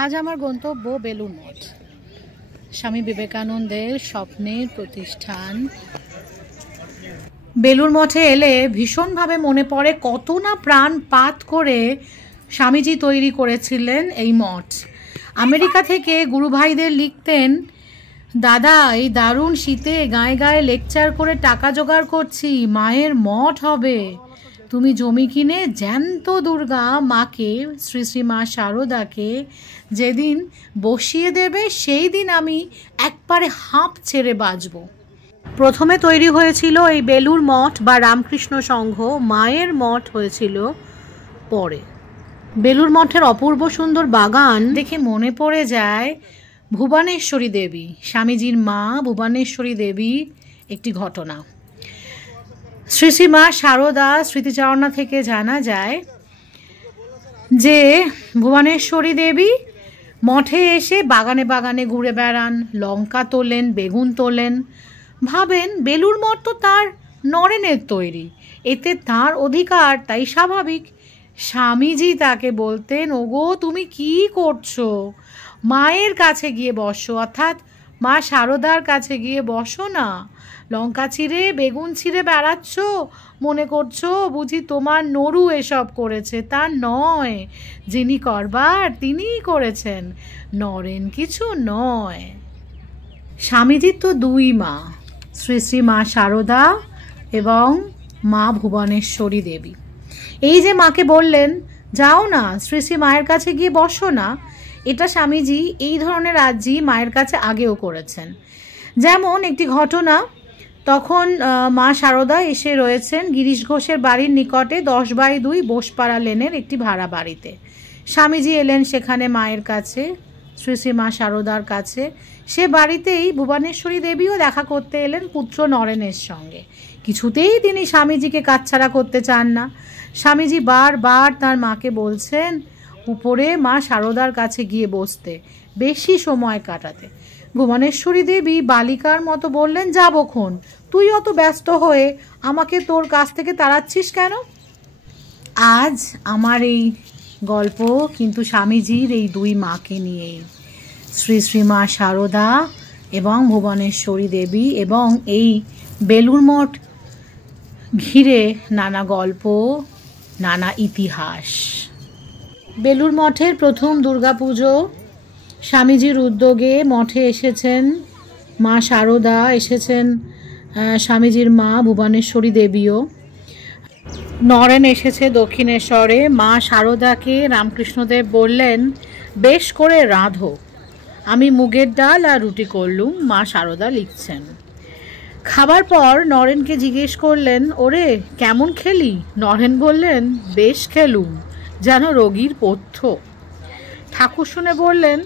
আজ আমার গন্তব্য বেলুড় মঠ, স্বামী বিবেকানন্দের স্বপ্নের প্রতিষ্ঠান। বেলুড় মঠে এলে ভীষণভাবে মনে পড়ে কত না প্রাণপাত করে স্বামীজি তৈরি করেছিলেন এই মঠ। আমেরিকা থেকে গুরুভাইদের লিখতেন, দাদা এই দারুণ শীতে গায়ে গায়ে লেকচার করে টাকা জোগাড় করছি, মায়ের মঠ হবে, তুমি জমি কিনে জ্যান্ত দুর্গা মাকে, শ্রী শ্রী মা শারদাকে যেদিন বসিয়ে দেবে সেই দিন আমি একবারে হাঁপ ছেড়ে বাঁচব। প্রথমে তৈরি হয়েছিল এই বেলুড় মঠ বা রামকৃষ্ণ সংঘ, মায়ের মঠ হয়েছিল পরে। বেলুড় মঠের অপূর্ব সুন্দর বাগান দেখে মনে পড়ে যায় ভুবনেশ্বরী দেবী, স্বামীজির মা ভুবনেশ্বরী দেবী একটি ঘটনা। শ্রী শ্রী মা শারদা স্মৃতিচারণা থেকে জানা যায় যে ভুবনেশ্বরী দেবী মঠে এসে বাগানে বাগানে ঘুরে বেড়ান, লঙ্কা তোলেন, বেগুন তোলেন, ভাবেন বেলুড় মঠ তো তার নরেনের তৈরি, এতে তার অধিকার, তাই স্বাভাবিক। স্বামীজি তাকে বলতেন, ওগো তুমি কি করছো, মায়ের কাছে গিয়ে বসো, অর্থাৎ মা শারদার কাছে গিয়ে বসো না, লঙ্কা ছিঁড়ে বেগুন ছিঁড়ে বেড়াচ্ছ, মনে করছো বুঝি তোমার নরু এসব করেছে, তা নয়, যিনি করবার তিনিই করেছেন, নরেন কিছু নয়। স্বামীজির তো দুই মা, শ্রী শ্রী মা শারদা এবং মা ভুবনেশ্বরী দেবী। এই যে মাকে বললেন যাও না শ্রী শ্রী মায়ের কাছে গিয়ে বসো না, এটা স্বামীজি এই ধরনের আর্জি মায়ের কাছে আগেও করেছেন। যেমন একটি ঘটনা, তখন মা শারদা এসে রয়েছেন গিরিশ ঘোষের বাড়ির নিকটে 10/2 বোসপাড়া লেনের একটি ভাড়া বাড়িতে। স্বামীজি এলেন সেখানে মায়ের কাছে, শ্রী শ্রী মা শারদার কাছে। সে বাড়িতেই ভুবনেশ্বরী দেবীও দেখা করতে এলেন পুত্র নরেনের সঙ্গে। কিছুতেই তিনি স্বামীজিকে কাছছাড়া করতে চান না। স্বামীজি বারবার তার মাকে বলছেন উপরে মা শারদার কাছে গিয়ে বসতে, বেশি সময় কাটাতে। ভুবনেশ্বরী দেবী বালিকার মতো বললেন, যাবক্ষণ, তুই অত ব্যস্ত হয়ে আমাকে তোর কাছ থেকে তাড়াচ্ছিস কেন? আজ আমার এই গল্প কিন্তু স্বামীজির এই দুই মাকে নিয়েই, শ্রী শ্রী মা শারদা এবং ভুবনেশ্বরী দেবী, এবং এই বেলুড় মঠ ঘিরে নানা গল্প, নানা ইতিহাস। বেলুড় মঠের প্রথম দুর্গাপুজো স্বামীজির উদ্যোগে মঠে এসেছেন মা শারদা, এসেছেন স্বামীজির মা ভুবনেশ্বরী দেবীও। নরেন এসেছে দক্ষিণেশ্বরে। মা শারদাকে রামকৃষ্ণদেব বললেন, বেশ করে রাঁধো, আমি মুগের ডাল আর রুটি করলুম। মা শারদা লিখছেন। খাবার পর নরেনকে জিজ্ঞেস করলেন, ওরে কেমন খেলি? নরেন বললেন, বেশ খেলুম, যেন রোগীর পথ্য। ঠাকুর শুনে বললেন,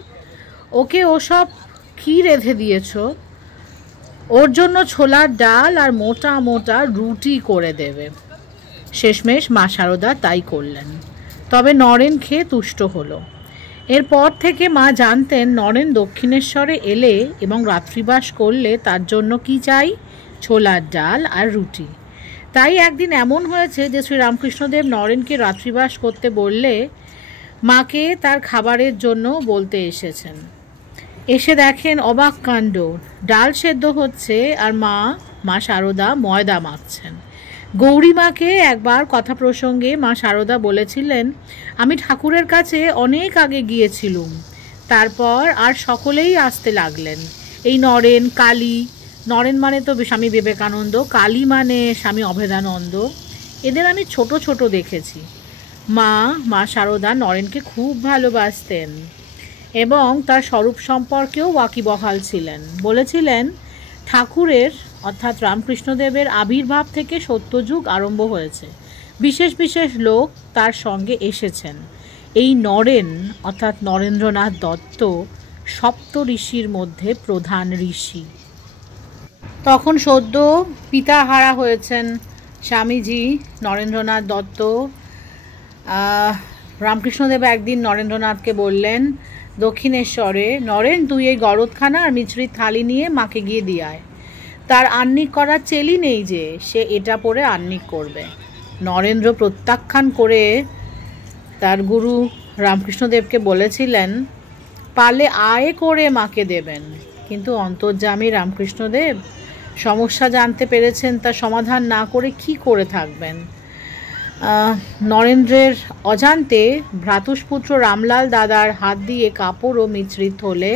ওকে ওসব কি রেঁধে দিয়েছ? ওর জন্য ছোলার ডাল আর মোটা মোটা রুটি করে দেবে। শেষমেশ মা শারদা তাই করলেন। তবে নরেন খেয়ে তুষ্ট হলো। এরপর থেকে মা জানতেন নরেন দক্ষিণেশ্বরে এলে এবং রাত্রিবাস করলে তার জন্য কি চাই? ছোলার ডাল আর রুটি। তাই একদিন এমন হয়েছে যে শ্রী রামকৃষ্ণদেব নরেনকে রাত্রিবাস করতে বললে মাকে তার খাবারের জন্য বলতে এসেছেন। এসে দেখেন অবাক কাণ্ড, ডাল সেদ্ধ হচ্ছে আর মা শারদা ময়দা মাখছেন। গৌরীমাকে একবার কথা প্রসঙ্গে মা শারদা বলেছিলেন, আমি ঠাকুরের কাছে অনেক আগে গিয়েছিলুম, তারপর আর সকলেই আসতে লাগলেন। এই নরেন, কালী, নরেন মানে তো স্বামী বিবেকানন্দ, কালী মানে স্বামী অভেদানন্দ, এদের আমি ছোট ছোট দেখেছি। মা শারদা নরেনকে খুব ভালোবাসতেন এবং তার স্বরূপ সম্পর্কেও ওয়াকিবহাল ছিলেন। বলেছিলেন, ঠাকুরের অর্থাৎ রামকৃষ্ণদেবের আবির্ভাব থেকে সত্যযুগ আরম্ভ হয়েছে, বিশেষ বিশেষ লোক তার সঙ্গে এসেছেন। এই নরেন অর্থাৎ নরেন্দ্রনাথ দত্ত সপ্ত ঋষির মধ্যে প্রধান ঋষি। তখন সদ্য পিতাহারা হয়েছেন স্বামীজি নরেন্দ্রনাথ দত্ত। রামকৃষ্ণদেব একদিন নরেন্দ্রনাথকে বললেন দক্ষিণেশ্বরে, নরেন তুই এই গরদখানা আর মিছরির থালি নিয়ে মাকে গিয়ে দিয়ে আয়। তার আহ্নিক করার চেলি নেই যে সে এটা পরে আহ্নিক করবে। নরেন্দ্র প্রত্যাখ্যান করে তার গুরু রামকৃষ্ণদেবকে বলেছিলেন, পারলে আয় করে মাকে দেবেন। কিন্তু অন্তর্যামী রামকৃষ্ণদেব সমস্যা জানতে পেরেছেন, তার সমাধান না করে কি করে থাকবেন। নরেন্দ্রের অজান্তে ভ্রাতুষ্পুত্র রামলাল দাদার হাত দিয়ে কাপড় ও মিশ্রিত থলে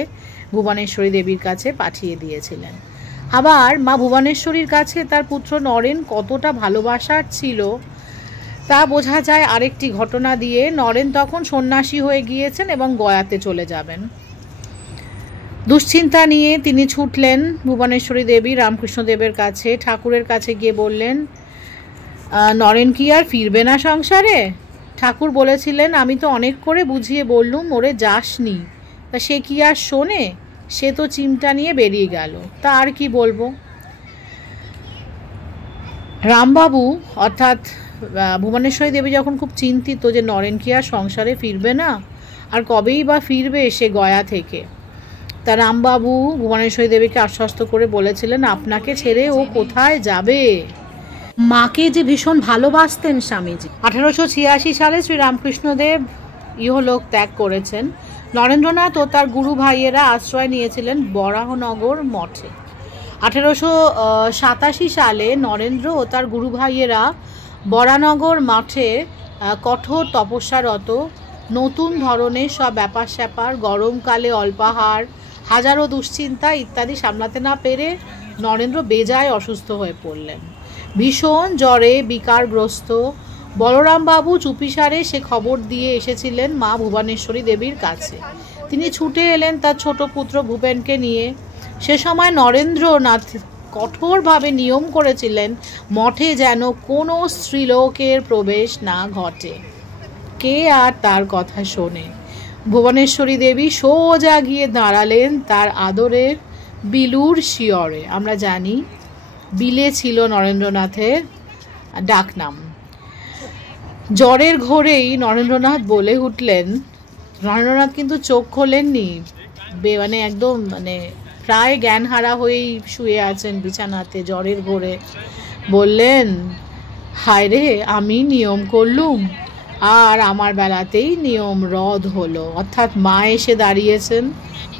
ভুবনেশ্বরী দেবীর কাছে পাঠিয়ে দিয়েছিলেন। আবার মা ভুবনেশ্বরীর কাছে তার পুত্র নরেন কতটা ভালোবাসার ছিল তা বোঝা যায় আরেকটি ঘটনা দিয়ে। নরেন তখন সন্ন্যাসী হয়ে গিয়েছেন এবং গয়াতে চলে যাবেন। দুশ্চিন্তা নিয়ে তিনি ছুটলেন ভুবনেশ্বরী দেবী রামকৃষ্ণদেবের কাছে। ঠাকুরের কাছে গিয়ে বললেন, নরেন কি আর ফিরবে না সংসারে? ঠাকুর বলেছিলেন, আমি তো অনেক করে বুঝিয়ে বললুম ওরে যাসনি, তা সে কি আর শোনে? সে তো চিমটা নিয়ে বেরিয়ে গেল, তা আর কি বলবো। রামবাবু অর্থাৎ ভুবনেশ্বরী দেবী যখন খুব চিন্তিত যে নরেন কি আর সংসারে ফিরবে না, আর কবেই বা ফিরবে সে গয়া থেকে, তা রামবাবু ভুবনেশ্বরী দেবীকে আশ্বস্ত করে বলেছিলেন, আপনাকে ছেড়ে ও কোথায় যাবে? মাকে যে ভীষণ ভালোবাসতেন স্বামীজি। 1886 সালে শ্রী রামকৃষ্ণদেব ইহলোক ত্যাগ করেছেন। নরেন্দ্রনাথ ও তার গুরু ভাইয়েরা আশ্রয় নিয়েছিলেন বরাহনগর মঠে। 1887 সালে নরেন্দ্র ও তার গুরু ভাইয়েরা বরানগর মঠে কঠোর তপস্যারত। নতুন ধরনের সব ব্যাপার স্যাপার, গরমকালে অল্পাহার, হাজারো দুশ্চিন্তা ইত্যাদি সামলাতে না পেরে নরেন্দ্র বেজায় অসুস্থ হয়ে পড়লেন। ভীষণ জ্বরে বিকারগ্রস্ত বলরামবাবু চুপিসারে সে খবর দিয়ে এসেছিলেন মা ভুবনেশ্বরী দেবীর কাছে। তিনি ছুটে এলেন তার ছোট পুত্র ভূপেনকে নিয়ে। সে সময় নরেন্দ্রনাথ কঠোরভাবে নিয়ম করেছিলেন মঠে যেন কোনো স্ত্রীলোকের প্রবেশ না ঘটে। কে আর তার কথা শোনে? ভুবনেশ্বরী দেবী সোজা গিয়ে দাঁড়ালেন তার আদরের বিলুর শিয়রে। আমরা জানি বিলে ছিল নরেন্দ্রনাথের ডাকনাম। জ্বরের ঘোরেই নরেন্দ্রনাথ বলে উঠলেন, নরেন্দ্রনাথ কিন্তু চোখ খোলেননি, একদম প্রায় জ্ঞানহারা হয়েই শুয়ে আছেন বিছানাতে জ্বরের ঘোরে। বললেন, হায় রে, আমি নিয়ম করলুম আর আমার বেলাতেই নিয়ম রদ হলো। অর্থাৎ মা এসে দাঁড়িয়েছেন,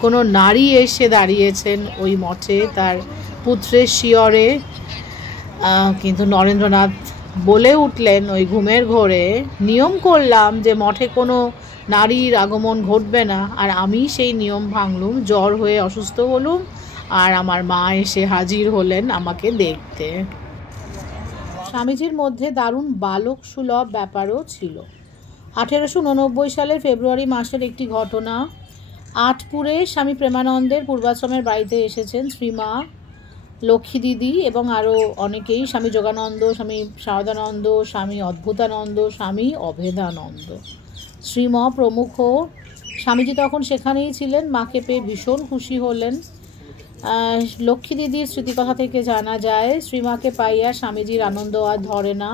কোনো নারী এসে দাঁড়িয়েছেন ওই মঠে তার পুত্রের শিয়রে। কিন্তু নরেন্দ্রনাথ বলে উঠলেন ওই ঘুমের ঘোরে, নিয়ম করলাম যে মঠে কোনো নারীর আগমন ঘটবে না, আর আমি সেই নিয়ম ভাঙলুম, জ্বর হয়ে অসুস্থ হলুম, আর আমার মা এসে হাজির হলেন আমাকে দেখতে। স্বামীজির মধ্যে দারুণ বালক সুলভ ব্যাপারও ছিল। 1889 সালের ফেব্রুয়ারি মাসের একটি ঘটনা। আটপুরে স্বামী প্রেমানন্দের পূর্বাশ্রমের বাড়িতে এসেছেন শ্রীমা লক্ষ্মী দিদি এবং আরও অনেকেই, স্বামী যোগানন্দ, স্বামী শারদানন্দ, স্বামী অদ্ভুতানন্দ, স্বামী অভেদানন্দ, শ্রীম প্রমুখ। স্বামীজি তখন সেখানেই ছিলেন। মাকে পেয়ে ভীষণ খুশি হলেন। লক্ষ্মী দিদির স্মৃতিকথা থেকে জানা যায়, শ্রীমাকে পাইয়া স্বামীজির আনন্দ আর ধরে না।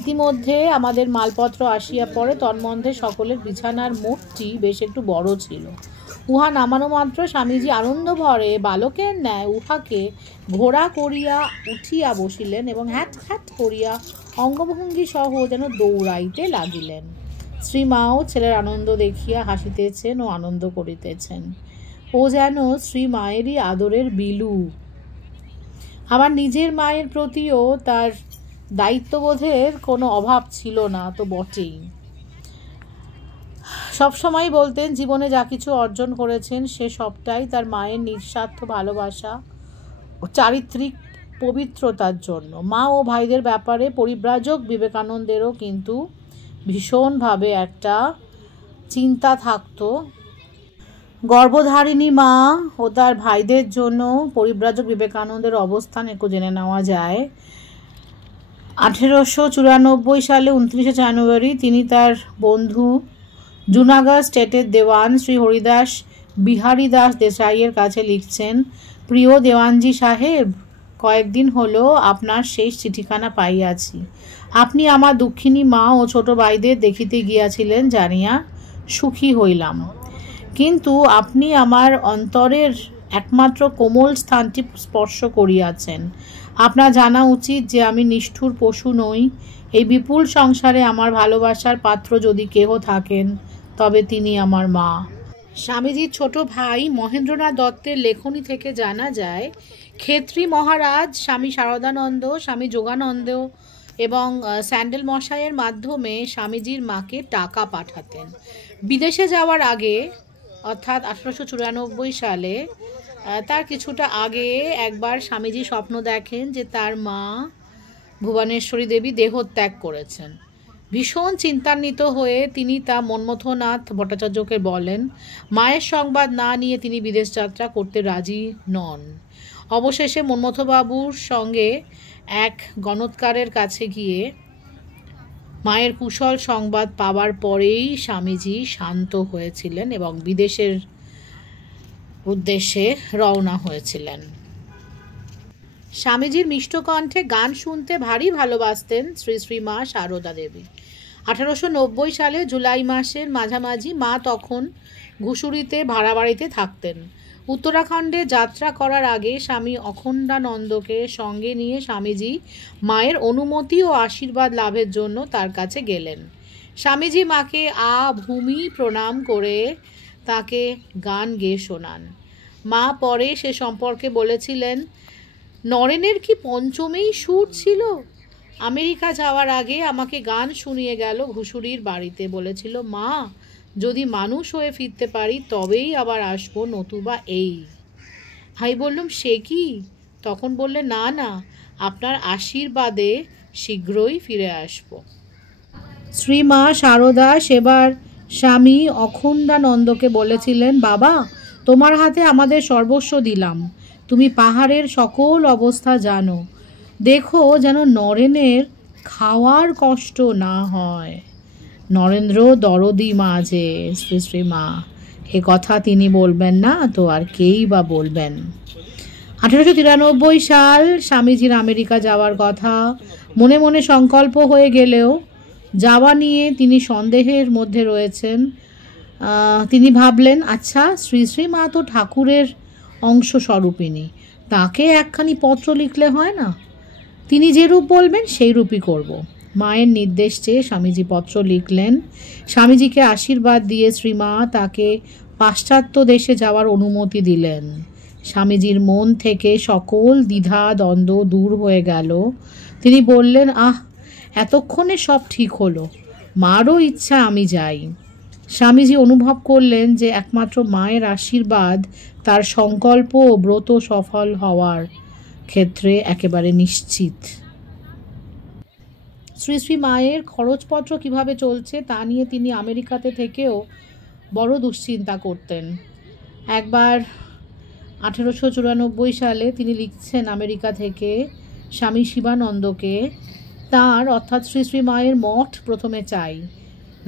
ইতিমধ্যে আমাদের মালপত্র আসিয়া পড়ে, তন্মধ্যে সকলের বিছানার মোটটি বেশ একটু বড় ছিল। উহা নামানো মাত্র স্বামীজি আনন্দ ভরে বালকের ন্যায় উহাকে ঘোড়া করিয়া উঠিয়া বসিলেন এবং হ্যাট হ্যাট করিয়া অঙ্গভঙ্গি সহ যেন দৌড়াইতে লাগিলেন। শ্রীমাও ছেলের আনন্দ দেখিয়া হাসিতেছেন ও আনন্দ করিতেছেন। ও যেন শ্রীমায়েরই আদরের বিলু। আবার নিজের মায়ের প্রতিও তার দায়িত্ববোধের কোনো অভাব ছিল না তো বটেই। সবসময় বলতেন জীবনে যা কিছু অর্জন করেছেন সে সবটাই তার মায়ের নিঃস্বার্থ ভালোবাসা ও চারিত্রিক পবিত্রতার জন্য। মা ও ভাইদের ব্যাপারে পরিব্রাজক বিবেকানন্দেরও কিন্তু ভীষণভাবে একটা চিন্তা থাকতো। গর্ভধারিণী মা ও তার ভাইদের জন্য পরিব্রাজক বিবেকানন্দের অবস্থান একটু জেনে নেওয়া যায়। 1894 সালে 29 জানুয়ারি তিনি তার বন্ধু জুনাগড় স্টেটের দেওয়ান শ্রী হরিদাস বিহারী দাস দেশাইয়ের কাছে লিখছেন, প্রিয় দেওয়ানজি সাহেব, কয়েকদিন হলো আপনার শেষ চিঠিখানা পাইয়াছি। আপনি আমার দুঃখিনী মা ও ছোট ভাইদের দেখিতে গিয়াছিলেন জানিয়া সুখী হইলাম, কিন্তু আপনি আমার অন্তরের একমাত্র কোমল স্থানটি স্পর্শ করিয়াছেন। আপনার জানা উচিত যে আমি নিষ্ঠুর পশু নই। এই বিপুল সংসারে আমার ভালোবাসার পাত্র যদি কেহ থাকেন তবে তিনি আমার মা। স্বামীজির ছোট ভাই মহেন্দ্রনাথ দত্তের লেখনী থেকে জানা যায়, ক্ষেত্রী মহারাজ স্বামী শারদানন্দ, স্বামী যোগানন্দ এবং স্যান্ডেল মশাইয়ের মাধ্যমে স্বামীজির মাকে টাকা পাঠাতেন। বিদেশে যাওয়ার আগে অর্থাৎ 1894 সালে, তার কিছুটা আগে একবার স্বামীজি স্বপ্ন দেখেন যে তার মা ভুবনেশ্বরী দেবী দেহত্যাগ করেছেন। ভীষণ চিন্তান্বিত হয়ে তিনি তা মন্মথনাথ ভট্টাচার্যকে বলেন। মায়ের সংবাদ না নিয়ে তিনি বিদেশ যাত্রা করতে রাজি নন। অবশেষে মন্মথবাবুর সঙ্গে এক গণৎকারের কাছে গিয়ে মায়ের কুশল সংবাদ পাওয়ার পরেই স্বামীজি শান্ত হয়েছিলেন এবং বিদেশের উদ্দেশ্যে রওনা হয়েছিলেন। স্বামীজির মিষ্টকণ্ঠে গান শুনতে ভারী ভালোবাসতেন শ্রী শ্রী মা শারদা দেবী। 1890 সালে জুলাই মাসের মাঝামাঝি মা তখন ঘুষুরিতে ভাড়া বাড়িতে থাকতেন। উত্তরাখণ্ডে যাত্রা করার আগে স্বামী অখণ্ডানন্দকে সঙ্গে নিয়ে স্বামীজি মায়ের অনুমতি ও আশীর্বাদ লাভের জন্য তার কাছে গেলেন। স্বামীজি মাকে ভূমি প্রণাম করে তাকে গান গেয়ে শোনান। মা পরে সে সম্পর্কে বলেছিলেন, নরেনের কি পঞ্চমেই সুর ছিল? আমেরিকা যাওয়ার আগে আমাকে গান শুনিয়ে গেল ঘুষুরির বাড়িতে। বলেছিল, মা, যদি মানুষ হয়ে ফিরতে পারি তবেই আবার আসবো, নতুবা এই। ভাই বললাম, সে কি? তখন বললে, না না, আপনার আশীর্বাদে শীঘ্রই ফিরে আসব। শ্রীমা শারদা সেবার স্বামী অখণ্ডানন্দকে বলেছিলেন, বাবা, তোমার হাতে আমাদের সর্বস্ব দিলাম, তুমি পাহাড়ের সকল অবস্থা জানো, দেখো যেন নরেনের খাওয়ার কষ্ট না হয়। নরেন্দ্র দরদি মাঝে শ্রী শ্রী মা, এ কথা তিনি বলবেন না তো আর কেই বা বলবেন। 1893 সাল স্বামীজির আমেরিকা যাওয়ার কথা মনে মনে সংকল্প হয়ে গেলেও যাওয়া নিয়ে তিনি সন্দেহের মধ্যে রয়েছেন। তিনি ভাবলেন, আচ্ছা, শ্রী শ্রী মা তো ঠাকুরের অংশ স্বরূপিনী, তাকে একখানি পত্র লিখলে হয় না? তিনি যে রূপ বলবেন সেই রূপই করব। মায়ের নির্দেশ চেয়ে স্বামীজি পত্র লিখলেন। স্বামীজিকে আশীর্বাদ দিয়ে শ্রীমা তাকে পাশ্চাত্য দেশে যাওয়ার অনুমতি দিলেন। স্বামীজির মন থেকে সকল দ্বিধা দ্বন্দ্ব দূর হয়ে গেল। তিনি বললেন, এতক্ষণে সব ঠিক হলো, মারও ইচ্ছা আমি যাই। স্বামীজি অনুভব করলেন যে একমাত্র মায়ের আশীর্বাদ তার সংকল্প ও ব্রত সফল হওয়ার ক্ষেত্রে একেবারে নিশ্চিত। শ্রী শ্রী মায়ের খরচপত্র কিভাবে চলছে তা নিয়ে তিনি আমেরিকাতে থেকেও বড় দুশ্চিন্তা করতেন। একবার 1894 সালে তিনি লিখছেন আমেরিকা থেকে স্বামী শিবানন্দকে, তাঁর অর্থাৎ শ্রী শ্রী মায়ের মঠ প্রথমে চাই।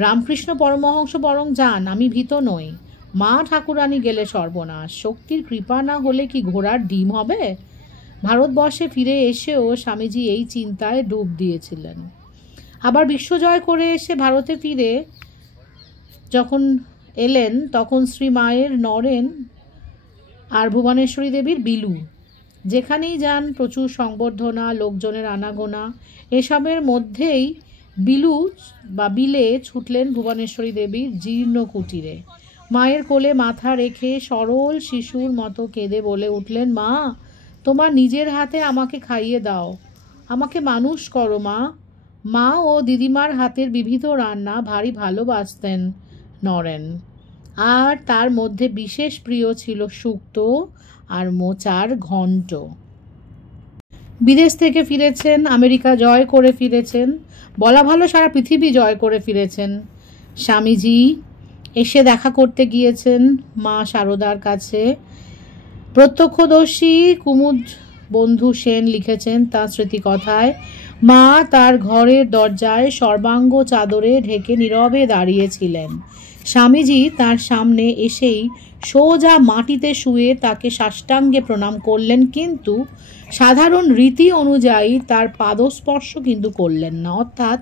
রামকৃষ্ণ পরমহংস বরং যান, আমি ভীত নই। মা ঠাকুরানী গেলে সর্বনাশ, শক্তির কৃপা না হলে কি ঘোড়ার ডিম হবে? ভারতবর্ষে ফিরে এসেও স্বামীজি এই চিন্তায় ডুব দিয়েছিলেন। আবার বিশ্বজয় করে এসে ভারতে ফিরে যখন এলেন তখন শ্রী মায়ের নরেন আর ভুবনেশ্বরী দেবীর বিলু। যেখানেই যান প্রচুর সংবর্ধনা, লোকজনের আনাগোনা, এসবের মধ্যেই বিলে ছুটলেন ভুবনেশ্বরী দেবীর জীর্ণ কুটিরে। মায়ের কোলে মাথা রেখে সরল শিশুর মতো কেঁদে বলে উঠলেন, মা, তোমার নিজের হাতে আমাকে খাইয়ে দাও, আমাকে মানুষ করো মা। মা ও দিদিমার হাতের বিবিধ রান্না ভারী ভালোবাসতেন নরেন, আর তার মধ্যে বিশেষ প্রিয় ছিল শুক্তো আর মোচার ঘণ্ট। বিদেশ থেকে ফিরেছেন, আমেরিকা জয় করে ফিরেছেন, বলা ভালো সারা পৃথিবী জয় করে ফিরেছেন। স্বামীজি এসে দেখা করতে গিয়েছেন মা শারদার কাছে। প্রত্যক্ষদর্শী কুমুদ বন্ধু সেন লিখেছেন তাঁর স্মৃতিকথায়, মা তার ঘরের দরজায় সর্বাঙ্গ চাদরে ঢেকে নীরবে দাঁড়িয়েছিলেন। স্বামীজি তার সামনে এসেই সোজা মাটিতে শুয়ে তাকে সাষ্টাঙ্গে প্রণাম করলেন, কিন্তু সাধারণ রীতি অনুযায়ী তার পাদস্পর্শ কিন্তু করলেন না। অর্থাৎ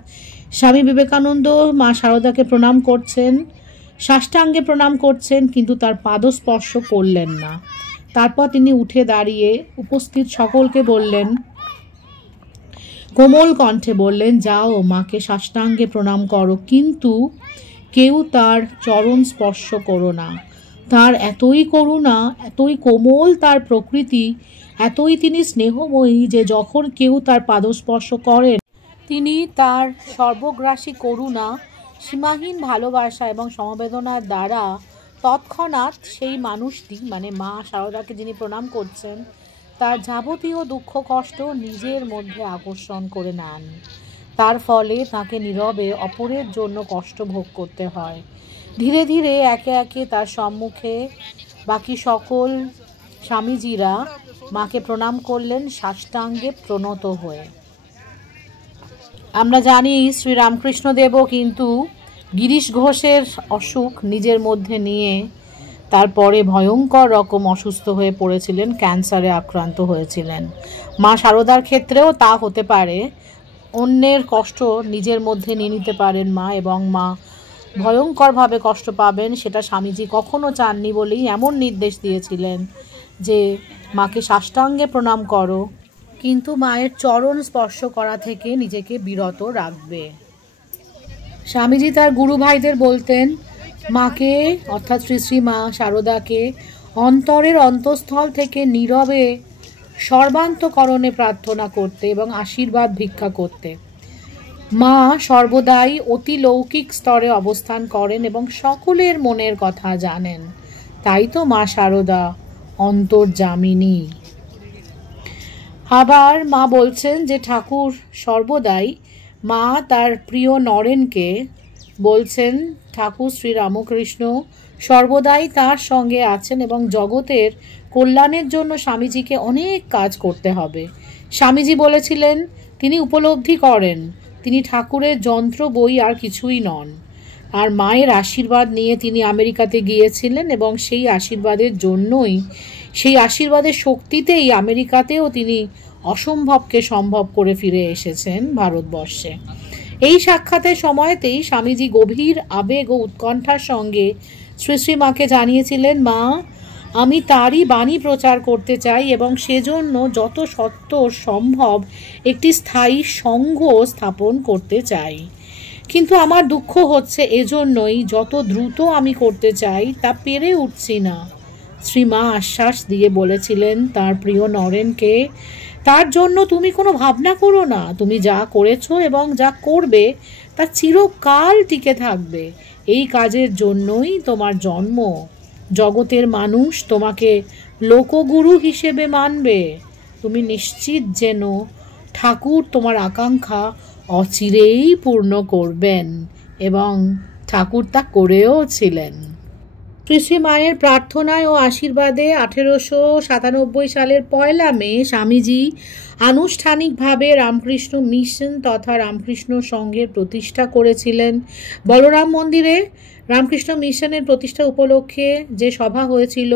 স্বামী বিবেকানন্দ মা শারদাকে প্রণাম করছেন, সাষ্টাঙ্গে প্রণাম করছেন, কিন্তু তার পাদস্পর্শ করলেন না। তারপর তিনি উঠে দাঁড়িয়ে উপস্থিত সকলকে বললেন, কোমল কণ্ঠে বললেন, যাও মাকে সাষ্টাঙ্গে প্রণাম করো, কিন্তু কেউ তার চরণ স্পর্শ করো না। তার এতই করুণা, এতই কোমল তার প্রকৃতি, এতই তিনি স্নেহময়ী যে যখন কেউ তার পাদস্পর্শ করেন তিনি তার সর্বগ্রাসী করুণা, সীমাহীন ভালোবাসা এবং সমবেদনার দ্বারা তৎক্ষণাৎ সেই মানুষটি মানে মা শারদাকে যিনি প্রণাম করছেন তার যাবতীয় দুঃখ কষ্ট নিজের মধ্যে আকর্ষণ করে নেন। তার ফলে তাকে নীরবে অপরের জন্য কষ্ট ভোগ করতে হয়। ধীরে ধীরে একে একে তার সম্মুখে বাকি সকল স্বামীজিরা মাকে প্রণাম করলেন সাষ্টাঙ্গে প্রণত হয়ে। আমরা জানি শ্রীরামকৃষ্ণদেবও কিন্তু গিরিশ ঘোষের অসুখ নিজের মধ্যে নিয়ে তারপরে ভয়ঙ্কর রকম অসুস্থ হয়ে পড়েছিলেন, ক্যান্সারে আক্রান্ত হয়েছিলেন। মা শারদার ক্ষেত্রেও তা হতে পারে, অন্যের কষ্ট নিজের মধ্যে নিয়ে নিতে পারেন মা, এবং মা ভয়ঙ্করভাবে কষ্ট পাবেন সেটা স্বামীজি কখনো চাননি বলেই এমন নির্দেশ দিয়েছিলেন যে মাকে সাষ্টাঙ্গে প্রণাম করো, কিন্তু মায়ের চরণ স্পর্শ করা থেকে নিজেকে বিরত রাখবে। স্বামীজি তার গুরু ভাইদের বলতেন মাকে অর্থাৎ শ্রী শ্রী মা শারদাকে অন্তরের অন্তঃস্থল থেকে নীরবে সর্বান্তকরণে প্রার্থনা করতে এবং আশীর্বাদ ভিক্ষা করতে। মা সর্বদাই অতি লৌকিক স্তরে অবস্থান করেন এবং সকলের মনের কথা জানেন, তাই তো মা শারদা অন্তর্যামিনী। আবার মা বলছেন যে ঠাকুর সর্বদাই মা তার প্রিয় নরেনকে বলছেন ঠাকুর শ্রীরামকৃষ্ণ সর্বদাই তার সঙ্গে আছেন এবং জগতের কল্যাণের জন্য স্বামীজিকে অনেক কাজ করতে হবে। স্বামীজি বলেছিলেন তিনি উপলব্ধি করেন তিনি ঠাকুরের যন্ত্র বই আর কিছুই নন। আর মায়ের আশীর্বাদ নিয়ে তিনি আমেরিকাতে গিয়েছিলেন এবং সেই আশীর্বাদের জন্যই, সেই আশীর্বাদের শক্তিতেই আমেরিকাতেও তিনি অসম্ভবকে সম্ভব করে ফিরে এসেছেন ভারতবর্ষে। এই সাক্ষাতের সময়তেই স্বামীজি গভীর আবেগ ও উৎকণ্ঠার সঙ্গে শ্রী শ্রী মাকে জানিয়েছিলেন মা আমি তারই বাণী প্রচার করতে চাই এবং সেজন্য যত সত্বর সম্ভব একটি স্থায়ী সংঘ স্থাপন করতে চাই, কিন্তু আমার দুঃখ হচ্ছে এজন্যই যত দ্রুত আমি করতে চাই তা পেরে উঠছি না। শ্রীমা আশ্বাস দিয়ে বলেছিলেন তার প্রিয় নরেনকে তার জন্য তুমি কোনো ভাবনা করো না, তুমি যা করেছো এবং যা করবে তা চিরকাল টিকে থাকবে। এই কাজের জন্যই তোমার জন্ম, জগতের মানুষ তোমাকে লোকগুরু হিসেবে মানবে। তুমি নিশ্চিত যেন ঠাকুর তোমার আকাঙ্ক্ষা অচিরেই পূর্ণ করবেন, এবং ঠাকুর তা করেও ছিলেন। শ্রী শ্রী মায়ের প্রার্থনায় ও আশীর্বাদে 1897 সালের 1 মে স্বামীজি আনুষ্ঠানিকভাবে রামকৃষ্ণ মিশন তথা রামকৃষ্ণ সংঘের প্রতিষ্ঠা করেছিলেন। বলরাম মন্দিরে রামকৃষ্ণ মিশনের প্রতিষ্ঠা উপলক্ষে যে সভা হয়েছিল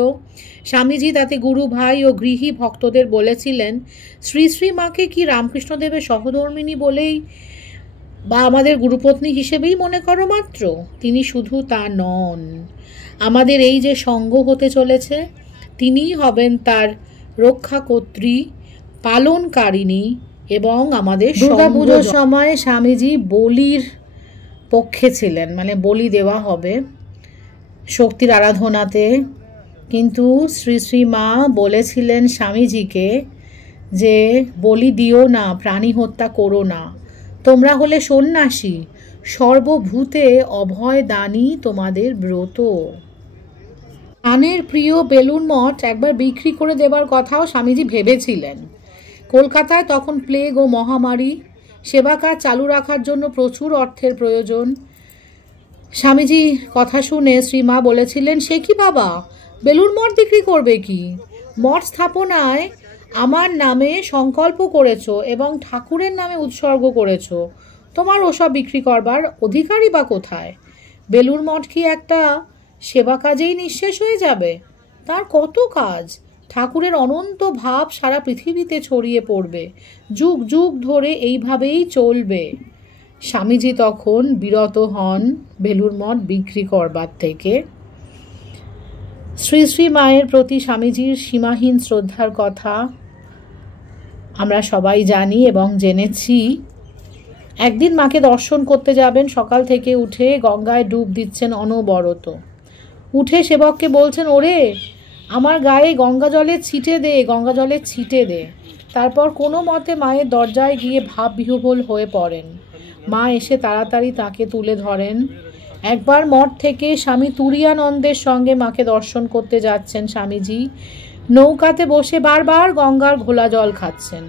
স্বামীজি তাতে গুরু ভাই ও গৃহী ভক্তদের বলেছিলেন শ্রী শ্রী মাকে কি রামকৃষ্ণদেবের সহধর্মিণী বলেই বা আমাদের গুরুপত্নী হিসেবেই মনে করো মাত্র, তিনি শুধু তা নন। আমাদের এই যে সঙ্গ হতে চলেছে তিনিই হবেন তার রক্ষাকর্ত্রী, পালনকারিণী এবং আমাদের দুর্গা পুজোর সময় স্বামীজি বলির পক্ষে ছিলেন, মানে বলি দেওয়া হবে শক্তির আরাধনাতে, কিন্তু শ্রী শ্রী মা বলেছিলেন স্বামীজিকে যে বলি দিও না, প্রাণী হত্যা করো না, তোমরা হলে সন্ন্যাসী, সর্বভূতে অভয় দানী তোমাদের ব্রত। প্রাণের প্রিয় বেলুড় মঠ একবার বিক্রি করে দেবার কথাও স্বামীজি ভেবেছিলেন। কলকাতায় তখন প্লেগ ও মহামারী, সেবা কাজ চালু রাখার জন্য প্রচুর অর্থের প্রয়োজন। স্বামীজি কথা শুনে শ্রীমা বলেছিলেন সে কি বাবা, বেলুড় মঠ বিক্রি করবে কি? মঠ স্থাপনায় আমার নামে সংকল্প করেছো এবং ঠাকুরের নামে উৎসর্গ করেছো, তোমার ওসব বিক্রি করবার অধিকারই বা কোথায়? বেলুড় মঠ কি একটা সেবা কাজেই নিঃশেষ হয়ে যাবে? তার কত কাজ, ঠাকুরের অনন্ত ভাব সারা পৃথিবীতে ছড়িয়ে পড়বে, যুগ যুগ ধরে এইভাবেই চলবে। স্বামীজি তখন বিরত হন বেলুড় মঠ বিক্রি করবার থেকে। শ্রী শ্রী মায়ের প্রতি স্বামীজির সীমাহীন শ্রদ্ধার কথা আমরা সবাই জানি এবং জেনেছি। একদিন মাকে দর্শন করতে যাবেন, সকাল থেকে উঠে গঙ্গায় ডুব দিচ্ছেন অনবরত। উঠে সেবককে বলছেন, ওরে আমার গায়ে গঙ্গা জলের ছিটে দে, গঙ্গা জলের ছিটে দে। তারপর কোনো মতে মায়ের দরজায় গিয়ে ভাববিহ্বল হয়ে পড়েন। মা এসে তাড়াতাড়ি তাকে তুলে ধরেন। একবার মঠ থেকে স্বামী তুরীয়ানন্দের সঙ্গে মাকে দর্শন করতে যাচ্ছেন স্বামীজি। নৌকাতে বসে বারবার গঙ্গার ঘোলা জল খাচ্ছেন।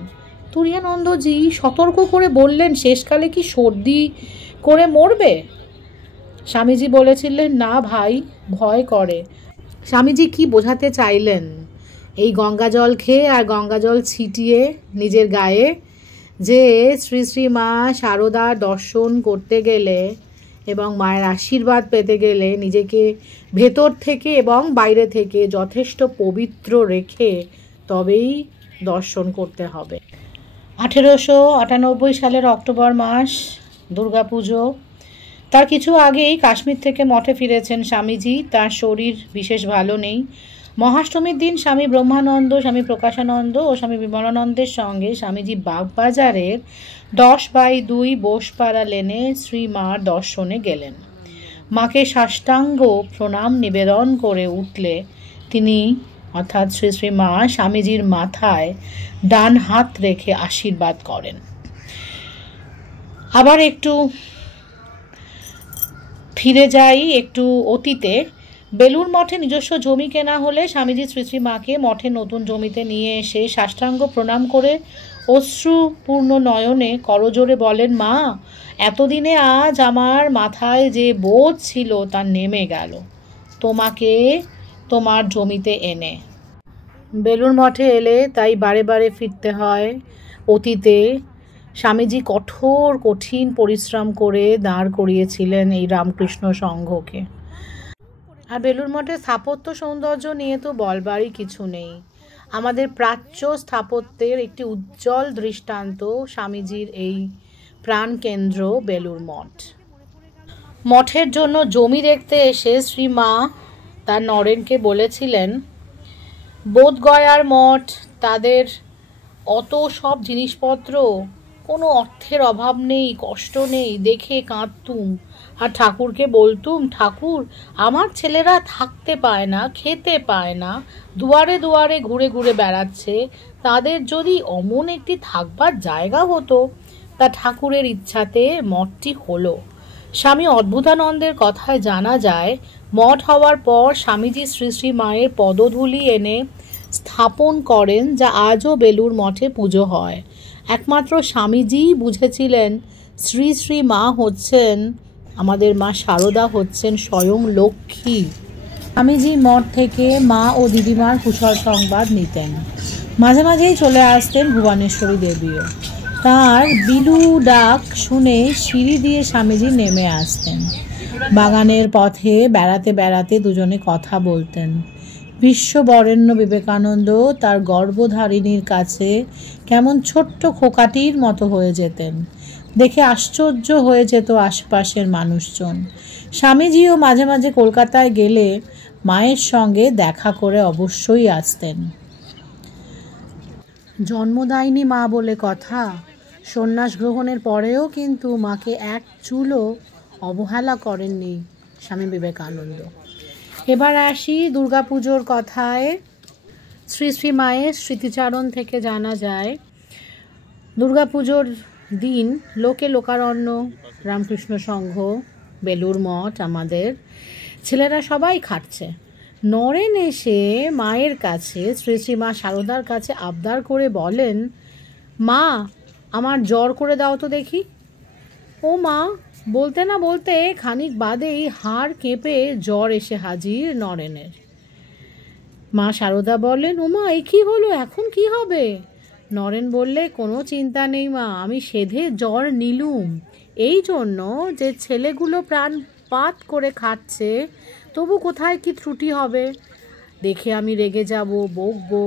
তুরীয়ানন্দজি সতর্ক করে বললেন, শেষকালে কি সর্দি করে মরবে? স্বামীজি বলেছিলেন, না ভাই, ভয় করে। স্বামীজি কি বোঝাতে চাইলেন? এই গঙ্গা জল খেয়ে আর গঙ্গা জল ছিটিয়ে নিজের গায়ে যে শ্রী শ্রী মা শারদার দর্শন করতে গেলে এবং মায়ের আশীর্বাদ পেতে গেলে নিজেকে ভেতর থেকে এবং বাইরে থেকে যথেষ্ট পবিত্র রেখে তবেই দর্শন করতে হবে। 1898 সালের অক্টোবর মাস, দুর্গাপুজো। তার কিছু আগেই কাশ্মীর থেকে মঠে ফিরেছেন স্বামীজি। তার শরীর বিশেষ ভালো নেই। মহাষ্টমীর দিন স্বামী ব্রহ্মানন্দ, স্বামী প্রকাশানন্দ ও স্বামী বিমলানন্দের সঙ্গে স্বামীজি বাগবাজারের 10/2 বোসপাড়া লেনে শ্রী মার দর্শনে গেলেন। মাকে সাষ্টাঙ্গ প্রণাম নিবেদন করে উঠলে তিনি অর্থাৎ শ্রী শ্রী মা স্বামীজির মাথায় ডান হাত রেখে আশীর্বাদ করেন। আবার একটু ফিরে যাই একটু অতীতে। বেলুর মঠে নিজস্ব জমি কেনা হলে স্বামীজি শ্রী শ্রী মাকে মঠের নতুন জমিতে নিয়ে এসে সাষ্টাঙ্গ প্রণাম করে অশ্রুপূর্ণ নয়নে করজোরে বলেন, মা, এতদিনে আজ আমার মাথায় যে বোঝ ছিল তা নেমে গেল তোমাকে তোমার জমিতে এনে। বেলুর মঠে এলে তাই বারে বারে ফিরতে হয় অতীতে। স্বামীজি কঠিন পরিশ্রম করে দাঁড় করিয়েছিলেন এই রামকৃষ্ণ সংঘকে। আর বেলুর মঠের স্থাপত্য সৌন্দর্য নিয়ে তো বলবারই কিছু নেই। আমাদের প্রাচ্য স্থাপত্যের একটি উজ্জ্বল দৃষ্টান্ত স্বামীজির এই প্রাণকেন্দ্র বেলুর মঠ। মঠের জন্য জমি দেখতে এসে শ্রী মা তার নরেনকে বলেছিলেন, বোধগয়ার মঠ, তাদের অত সব জিনিসপত্র, কোনো অর্থের অভাব নেই, কষ্ট নেই, দেখে কাঁদতুম। আর ঠাকুরকে বলতুম, ঠাকুর, আমার ছেলেরা থাকতে পায় না, খেতে পায় না, দুয়ারে দুয়ারে ঘুরে ঘুরে বেড়াচ্ছে, তাদের যদি অমন একটি থাকবার জায়গা হতো। তা ঠাকুরের ইচ্ছাতে মঠটি হলো। স্বামী অদ্ভুতানন্দের কথায় জানা যায়, মঠ হওয়ার পর স্বামীজি শ্রী শ্রী মায়ের পদধূলি এনে স্থাপন করেন, যা আজও বেলুর মঠে পুজো হয়। একমাত্র স্বামীজিই বুঝেছিলেন শ্রী শ্রী মা হচ্ছেন, আমাদের মা শারদা হচ্ছেন স্বয়ং লক্ষ্মী। স্বামীজি মঠ থেকে মা ও দিদিমার কুশল সংবাদ নিতেন। মাঝে মাঝেই চলে আসতেন ভুবনেশ্বরী দেবীও। তার বিলু ডাক শুনে সিঁড়ি দিয়ে স্বামীজি নেমে আসতেন। বাগানের পথে বেড়াতে বেড়াতে দুজনে কথা বলতেন। বিশ্ববরেণ্য বিবেকানন্দ তার গর্ভধারিণীর কাছে কেমন ছোট্ট খোকাটির মতো হয়ে যেতেন। দেখে আশ্চর্য হয়ে যেত আশপাশের মানুষজন। স্বামীজিও মাঝে মাঝে কলকাতায় গেলে মায়ের সঙ্গে দেখা করে অবশ্যই আসতেন। জন্মদায়িনী মা বলে কথা। সন্ন্যাস গ্রহণের পরেও কিন্তু মাকে এক চুলও অবহেলা করেননি স্বামী বিবেকানন্দ। এবার আসি দুর্গাপুজোর কথায়। শ্রী শ্রী মায়ের স্মৃতিচারণ থেকে জানা যায়, দুর্গাপুজোর দিন লোকে লোকারণ্য, রামকৃষ্ণ সংঘ, বেলুর মঠ, আমাদের ছেলেরা সবাই খাটছে। নরেন এসে মায়ের কাছে, শ্রী শ্রী মা শারদার কাছে আবদার করে বলেন, মা, আমার জ্বর করে দাও তো দেখি। ও মা, বলতে না বলতে খানিক বাদেই হাড় কেঁপে জ্বর এসে হাজির নরেনের। মা শারদা বললেন, ও মা, এ কী হলো, এখন কি হবে? নরেন বললে, কোনো চিন্তা নেই মা, আমি সেধে জ্বর নিলুম এই জন্য যে ছেলেগুলো প্রাণপাত করে খাচ্ছে, তবু কোথায় কি ত্রুটি হবে দেখে আমি রেগে যাব, বকবো,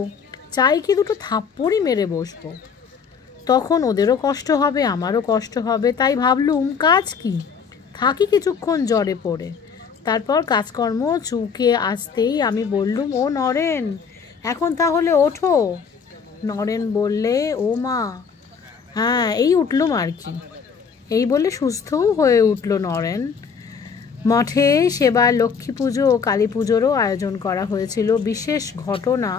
চাই কি দুটো থাপ্পড়ই মেরে বসবো। তখন ওদেরও কষ্ট হবে, আমারও কষ্ট হবে। তাই ভাবলুম কাজ কি, থাকি কিছুক্ষণ জ্বরে পড়ে। তারপর কাজকর্ম চুকে আসতেই আমি বললুম, ও নরেন, এখন তাহলে ওঠো। নরেন বললে, ও মা, হ্যাঁ এই উঠলুম আর কি। এই বলে সুস্থও হয়ে উঠল নরেন। মঠে সেবার লক্ষ্মী পুজো ও কালী পুজোরও আয়োজন করা হয়েছিল। বিশেষ ঘটনা,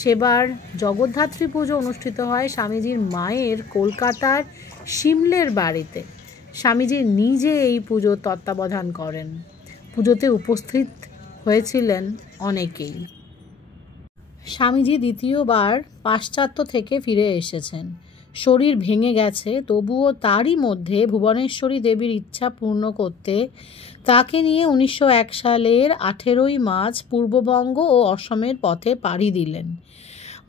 সেবার জগদ্ধাত্রী পুজো অনুষ্ঠিত হয় স্বামীজির মায়ের কলকাতার সিমলের বাড়িতে। স্বামীজি নিজে এই পুজোর তত্ত্বাবধান করেন। পুজোতে উপস্থিত হয়েছিলেন অনেকেই। স্বামীজি দ্বিতীয়বার পাশ্চাত্য থেকে ফিরে এসেছেন। শরীর ভেঙে গেছে, তবুও তারই মধ্যে ভুবনেশ্বরী দেবীর ইচ্ছা পূর্ণ করতে তাকে নিয়ে 1901 সালের 18ই মার্চ পূর্ববঙ্গ ও অসমের পথে পাড়ি দিলেন।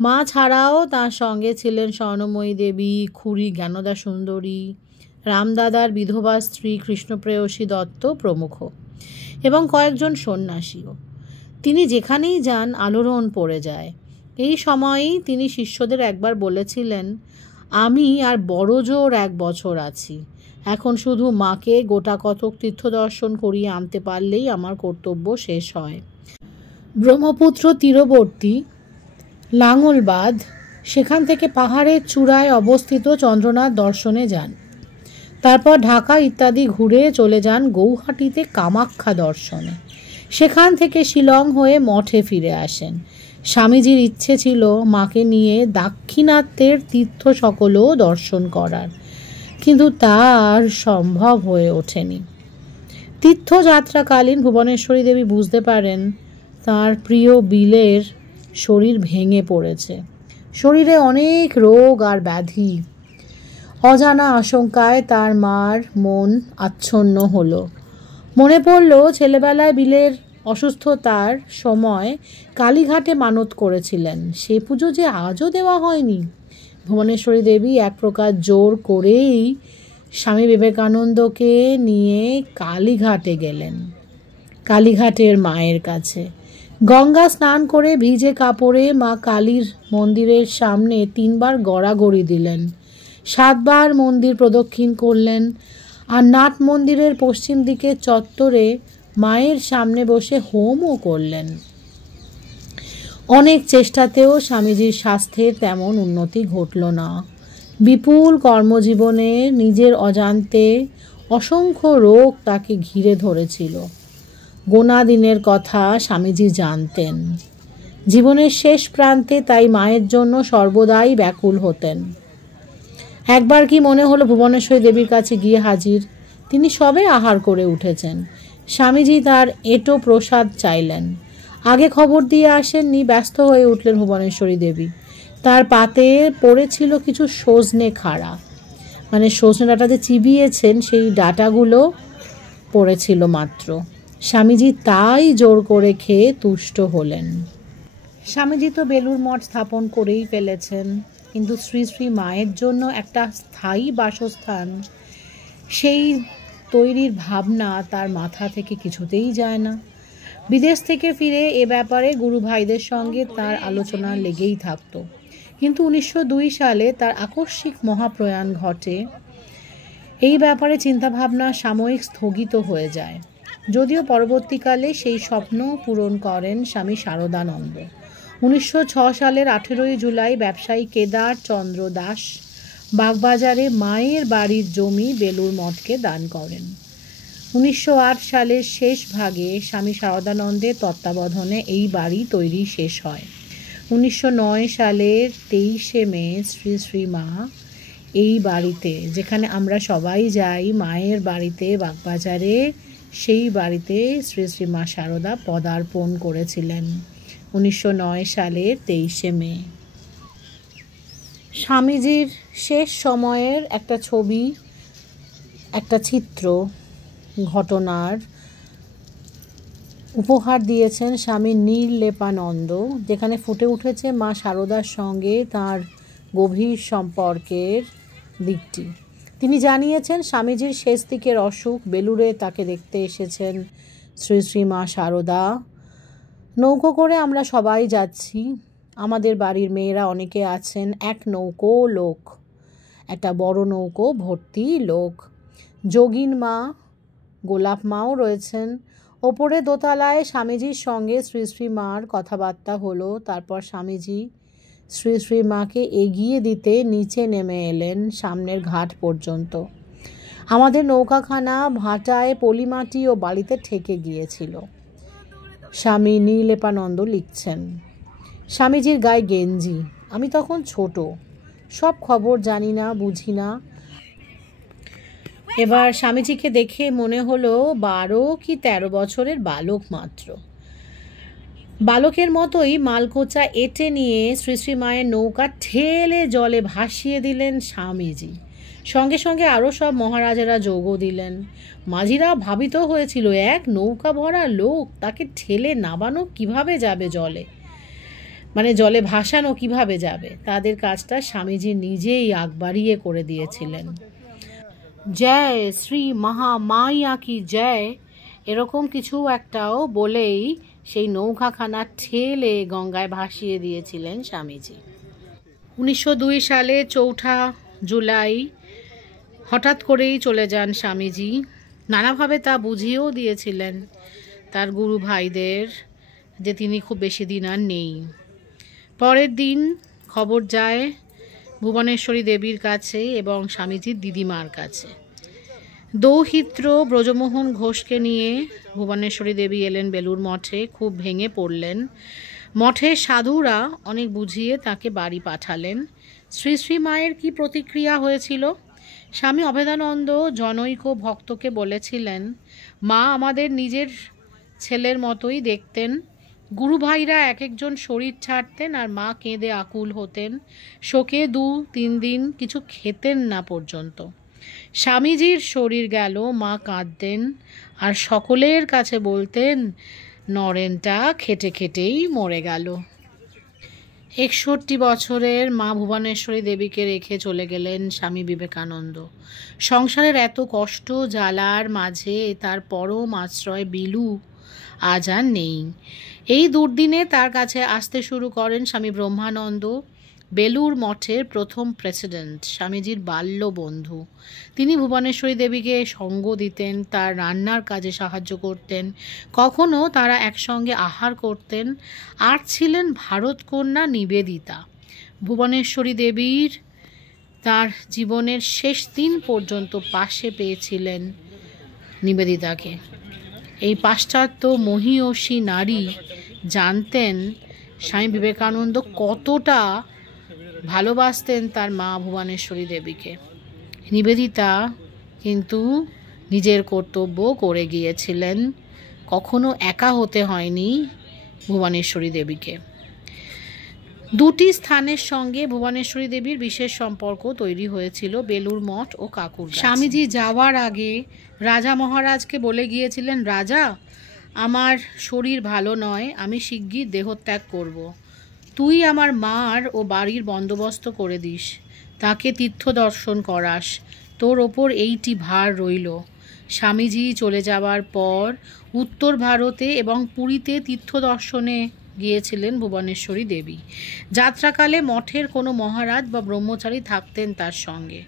মা ছাড়াও তার সঙ্গে ছিলেন স্বর্ণময়ী দেবী, খুড়ি জ্ঞানদা সুন্দরী, রামদাদার বিধবা স্ত্রী কৃষ্ণপ্রেয়সী দত্ত প্রমুখ এবং কয়েকজন সন্ন্যাসীও। তিনি যেখানেই যান আলোড়ন পড়ে যায়। এই সময়েই তিনি শিষ্যদের একবার বলেছিলেন, আমি আর বড় জোর 1 বছর আছি, এখন শুধু মাকে গোটা কতক তীর্থদর্শন করিয়ে আনতে পারলেই আমার কর্তব্য শেষ হয়। ব্রহ্মপুত্র তীরবর্তী লাঙলবাদ, সেখান থেকে পাহাড়ের চূড়ায় অবস্থিত চন্দ্রনাথ দর্শনে যান। তারপর ঢাকা ইত্যাদি ঘুরে চলে যান গৌহাটিতে কামাখ্যা দর্শনে। সেখান থেকে শিলং হয়ে মঠে ফিরে আসেন। স্বামীজির ইচ্ছে ছিল মাকে নিয়ে দাক্ষিণাত্যের তীর্থ সকলও দর্শন করার, কিন্তু তার সম্ভব হয়ে ওঠেনি। তীর্থযাত্রাকালীন ভুবনেশ্বরী দেবী বুঝতে পারেন তার প্রিয় বিলের শরীর ভেঙে পড়েছে। শরীরে অনেক রোগ আর ব্যাধি। অজানা আশঙ্কায় তার মার মন আচ্ছন্ন হলো। মনে পড়ল ছেলেবেলায় বিলের অসুস্থতার সময় কালীঘাটে মানত করেছিলেন, সে পুজো যে আজও দেওয়া হয়নি। ভুবনেশ্বরী দেবী এক প্রকার জোর করেই স্বামী বিবেকানন্দকে নিয়ে কালীঘাটে গেলেন, কালীঘাটের মায়ের কাছে। গঙ্গা স্নান করে ভিজে কাপড়ে মা কালীর মন্দিরের সামনে 3 বার গড়াগড়ি দিলেন, 7 বার মন্দির প্রদক্ষিণ করলেন, আর নাট মন্দিরের পশ্চিম দিকে চত্বরে মায়ের সামনে বসে হোমও করলেন। অনেক চেষ্টাতেও স্বামীজির স্বাস্থ্যের তেমন উন্নতি ঘটল না। বিপুল কর্মজীবনে নিজের অজান্তে অসংখ্য রোগ তাকে ঘিরে ধরেছিল। গোনা দিনের কথা স্বামীজি জানতেন। জীবনের শেষ প্রান্তে তাই মায়ের জন্য সর্বদাই ব্যাকুল হতেন। একবার কি মনে হলো ভুবনেশ্বরী দেবীর কাছে গিয়ে হাজির। তিনি সবে আহার করে উঠেছেন। স্বামীজি তার এঁটো প্রসাদ চাইলেন। আগে খবর দিয়ে আসেননি, ব্যস্ত হয়ে উঠলেন ভুবনেশ্বরী দেবী। তার পাতে পড়েছিল কিছু সজনে খাড়া, মানে সজনে ডাঁটাতে চিবিয়েছেন সেই ডাঁটাগুলো পড়েছিল মাত্র। স্বামীজি তাই জোর করে খেয়ে তুষ্ট হলেন। স্বামীজি তো বেলুড় মঠ স্থাপন করেই ফেলেছেন, কিন্তু শ্রী শ্রী মায়ের জন্য একটা স্থায়ী বাসস্থান সেই তৈরির ভাবনা তার মাথা থেকে কিছুতেই যায় না। বিদেশ থেকে ফিরে এ ব্যাপারে গুরু ভাইদের সঙ্গে তার আলোচনা লেগেই থাকতো। কিন্তু 1902 সালে তার আকস্মিক মহাপ্রয়াণ ঘটে। এই ব্যাপারে চিন্তাভাবনা সাময়িক স্থগিত হয়ে যায়, যদিও পরবর্তীকালে সেই স্বপ্ন পূরণ করেন স্বামী শারদানন্দ। 1906 সালের 18ই জুলাই ব্যবসায়ী কেদার চন্দ্র দাস বাগবাজারে মায়ের বাড়ির জমি বেলুড় মঠকে দান করেন। 1908 সালের শেষ ভাগে স্বামী শারদানন্দের তত্ত্বাবধানে এই বাড়ি তৈরি শেষ হয়। 1909 সালের 23শে মে শ্রী শ্রী মা এই বাড়িতে, যেখানে আমরা সবাই যাই মায়ের বাড়িতে বাগবাজারে, সেই বাড়িতে শ্রী শ্রী মা শারদা পদার্পণ করেছিলেন 1909 সালের 23শে মে। স্বামীজির শেষ সময়ের একটা ছবি, একটা চিত্র ঘটনার উপহার দিয়েছেন স্বামী নীললেপানন্দ, যেখানে ফুটে উঠেছে মা শারদার সঙ্গে তার গভীর সম্পর্কের দিকটি। তিনি জানিয়েছেন স্বামীজির শেষ দিকের অসুখ, বেলুড়ে তাকে দেখতে এসেছেন শ্রী শ্রী মা শারদা। নৌকো করে আমরা সবাই যাচ্ছি, আমাদের বাড়ির মেয়েরা অনেকে আছেন, এক নৌকো লোক, একটা বড় নৌকো ভর্তি লোক। যোগিন মা, গোলাপ মাও রয়েছেন। ওপরে দোতলায় স্বামীজির সঙ্গে শ্রী শ্রী মার কথাবার্তা হলো। তারপর স্বামীজি শ্রী শ্রী মাকে এগিয়ে দিতে নিচে নেমে এলেন সামনের ঘাট পর্যন্ত। আমাদের নৌকাখানা ভাটায় পলিমাটি ও বালিতে ঠেকে গিয়েছিল। স্বামী নীলেপানন্দ লিখছেন, স্বামীজির গায়ে গেঞ্জি। আমি তখন ছোট, সব খবর জানি না, বুঝি না। এবার স্বামীজিকে দেখে মনে হলো 12 কি 13 বছরের বালক মাত্র। বালকের মতোই মালকোচা এঁটে নিয়ে শ্রী শ্রী মায়ের নৌকা ঠেলে জলে ভাসিয়ে দিলেন স্বামীজি। সঙ্গে সঙ্গে আরও সব মহারাজেরা যোগও দিলেন। মাঝিরা ভাবিত হয়েছিল, এক নৌকা ভরা লোক, তাকে ঠেলে নামানো কিভাবে যাবে জলে, মানে জলে ভাসানো কিভাবে যাবে। তাদের কাজটা স্বামীজি নিজেই আগ বাড়িয়ে করে দিয়েছিলেন। জয় শ্রী মহামায়া কি জয়, এরকম কিছু একটাও বলেই সেই নৌকাখানা ঠেলে গঙ্গায় ভাসিয়ে দিয়েছিলেন স্বামীজি। 1902 সালে 4 জুলাই হঠাৎ করেই চলে যান স্বামীজি। নানাভাবে তা বুঝিয়েও দিয়েছিলেন তার গুরু ভাইদের যে তিনি খুব বেশি দিন আর নেই। পরের দিন খবর যায় ভুবনেশ্বরী দেবীর কাছে এবং স্বামীজির দিদিমার কাছে। দৌহিত্র ব্রজমোহন ঘোষকে নিয়ে ভুবনেশ্বরী দেবী এলেন বেলুর মঠে। খুব ভেঙে পড়লেন। মঠের সাধুরা অনেক বুঝিয়ে তাকে বাড়ি পাঠালেন। শ্রী শ্রী মায়ের কি প্রতিক্রিয়া হয়েছিল? স্বামী অভেদানন্দ জনৈক ভক্তকে বলেছিলেন, মা আমাদের নিজের ছেলের মতোই দেখতেন। গুরু ভাইরা এক একজন শরীর ছাড়তেন আর মা কেঁদে আকুল হতেন। শোকে 2-3 দিন কিছু খেতেন না পর্যন্ত। স্বামীজির শরীর গেল, মা কাঁদতেন আর সকলের কাছে বলতেন, নরেনটা খেটে খেটেই মরে গেল। 61 বছরের মা ভুবনেশ্বরী দেবীকে রেখে চলে গেলেন স্বামী বিবেকানন্দ। সংসারের এত কষ্ট জ্বালার মাঝে তার পরম আশ্রয় বিলু আজ আর নেই। এই দুর্দিনে তার কাছে আসতে শুরু করেন স্বামী ব্রহ্মানন্দ, বেলুর মঠের প্রথম প্রেসিডেন্ট, স্বামীজির বাল্য বন্ধু। তিনি ভুবনেশ্বরী দেবীকে সঙ্গ দিতেন, তার রান্নার কাজে সাহায্য করতেন, কখনো তারা একসঙ্গে আহার করতেন। আর ছিলেন ভারতকন্যা নিবেদিতা। ভুবনেশ্বরী দেবীর তার জীবনের শেষ দিন পর্যন্ত পাশে পেয়েছিলেন নিবেদিতাকে। এই পাশ্চাত্য মহীয়সী নারী জানতেন স্বামী বিবেকানন্দ কতটা ভালোবাসতেন তার মা ভুবনেশ্বরী দেবীকে। নিবেদিতা কিন্তু নিজের কর্তব্য করে গিয়েছিলেন, কখনো একা হতে হয়নি ভুবনেশ্বরী দেবীকে। দুটি স্থানের সঙ্গে ভুবনেশ্বরী দেবীর বিশেষ সম্পর্ক তৈরি হয়েছিল, বেলুর মঠ ও কাকুরগাছি। স্বামীজি যাওয়ার আগে রাজা মহারাজকে বলে গিয়েছিলেন, রাজা আমার শরীর ভালো নয়, আমি শিগগির দেহত্যাগ করব। তুই আমার মার ও বাড়ির বন্দোবস্ত করে দিস, তাকে তীর্থ দর্শন করাস, তোর ওপর এইটি ভার রইল। স্বামীজি চলে যাওয়ার পর উত্তর ভারতে এবং পুরীতে তীর্থ দর্শনে গিয়েছিলেন ভুবনেশ্বরী দেবী। যাত্রাকালে মঠের কোনো মহারাজ বা ব্রহ্মচারী থাকতেন তার সঙ্গে।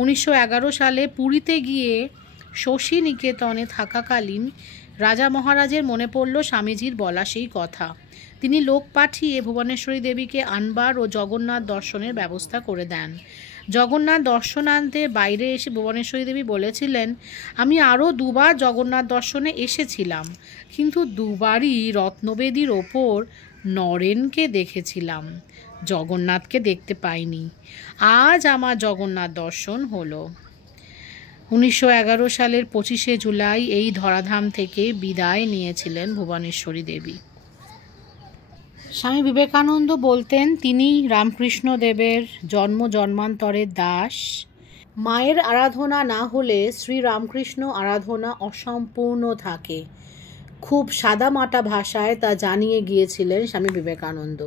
1911 সালে পুরীতে গিয়ে শশী নিকেতনে থাকাকালীন রাজা মহারাজের মনে পড়ল স্বামীজির বলা সেই কথা। তিনি লোক পাঠিয়ে ভুবনেশ্বরী দেবীকে আনবার ও জগন্নাথ দর্শনের ব্যবস্থা করে দেন। জগন্নাথ দর্শনান্তে বাইরে এসে ভুবনেশ্বরী দেবী বলেছিলেন, আমি আরও 2 বার জগন্নাথ দর্শনে এসেছিলাম, কিন্তু 2 বারই রত্নবেদীর ওপর নরেনকে দেখেছিলাম, জগন্নাথকে দেখতে পাইনি। আজ আমার জগন্নাথ দর্শন হলো। 1911 সালের 25 জুলাই এই ধরাধাম থেকে বিদায় নিয়েছিলেন ভুবনেশ্বরী দেবী। স্বামী বিবেকানন্দ বলতেন, তিনি রামকৃষ্ণ দেবের জন্ম জন্মান্তরের দাস। মায়ের আরাধনা না হলে শ্রী রামকৃষ্ণ আরাধনা অসম্পূর্ণ থাকে। খুব সাদামাটা ভাষায় তা জানিয়ে গিয়েছিলেন স্বামী বিবেকানন্দ,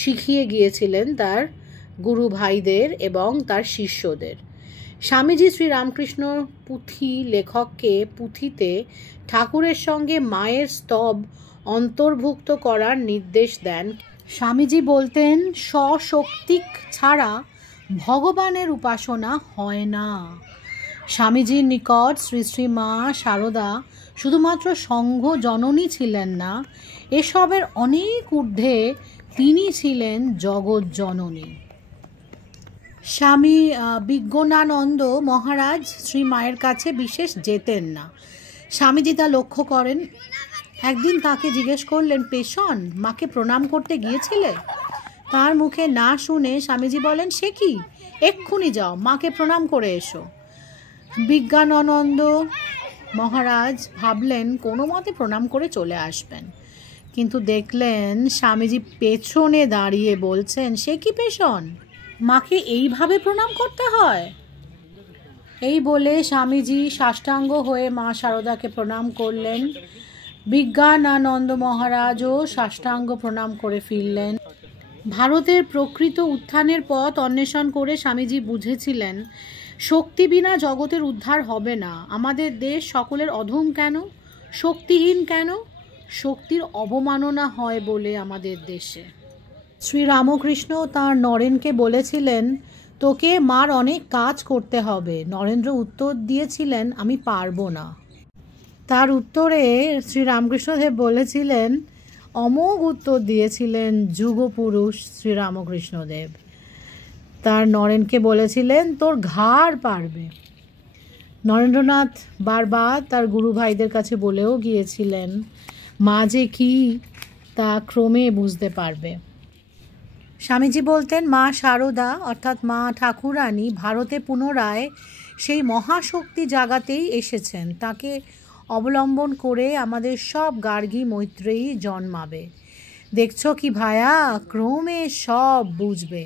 শিখিয়ে গিয়েছিলেন তার গুরু ভাইদের এবং তার শিষ্যদের। স্বামীজি শ্রী রামকৃষ্ণ পুঁথি লেখককে পুঁথিতে ঠাকুরের সঙ্গে মায়ের স্তব অন্তর্ভুক্ত করার নির্দেশ দেন। স্বামীজি বলতেন, স্বশক্তিক ছাড়া ভগবানের উপাসনা হয় না। স্বামীজির নিকট শ্রী শ্রী মা শারদা শুধুমাত্র সংঘ জননী ছিলেন না, এসবের অনেক ঊর্ধ্বে তিনি ছিলেন জগৎ জননী। স্বামী বিজ্ঞানানন্দ মহারাজ শ্রী মায়ের কাছে বিশেষ যেতেন না। স্বামীজি তা লক্ষ্য করেন। একদিন তাকে জিজ্ঞেস করলেন, পেশন, মাকে প্রণাম করতে গিয়েছিলে? তার মুখে না শুনে স্বামীজি বলেন, সে কি, এক্ষুনি যাও, মাকে প্রণাম করে এসো। বিজ্ঞানানন্দ মহারাজ ভাবলেন কোনো মতে প্রণাম করে চলে আসবেন, কিন্তু দেখলেন স্বামীজি পেছনে দাঁড়িয়ে বলছেন, সে কি পেশন, মাকে এইভাবে প্রণাম করতে হয়? এই বলে স্বামীজি সাষ্টাঙ্গ হয়ে মা শারদাকে প্রণাম করলেন। বিজ্ঞানানন্দ মহারাজও সাষ্টাঙ্গ প্রণাম করে ফিরলেন। ভারতের প্রকৃত উত্থানের পথ অন্বেষণ করে স্বামীজি বুঝেছিলেন, শক্তি বিনা জগতের উদ্ধার হবে না। আমাদের দেশ সকলের অধম কেন, শক্তিহীন কেন? শক্তির অবমাননা হয় বলে আমাদের দেশে। শ্রীরামকৃষ্ণ তাঁর নরেনকে বলেছিলেন, তোকে মার অনেক কাজ করতে হবে। নরেন্দ্র উত্তর দিয়েছিলেন, আমি পারবো না। তার উত্তরে শ্রীরামকৃষ্ণদেব বলেছিলেন, অমোঘ উত্তর দিয়েছিলেন যুগপুরুষ শ্রীরামকৃষ্ণদেব। তার নরেনকে বলেছিলেন, তোর ঘাড় পারবে। নরেন্দ্রনাথ বারবার তার গুরু ভাইদের কাছে বলেও গিয়েছিলেন, মা যে কি তা ক্রমে বুঝতে পারবে। স্বামীজি বলতেন, মা শারদা অর্থাৎ মা ঠাকুরানী ভারতে পুনরায় সেই মহাশক্তি জাগাতেই এসেছেন। তাকে অবলম্বন করে আমাদের সব গার্গী মৈত্রেয়ী জন্মাবে। দেখছো কি ভায়া, ক্রমে সব বুঝবে।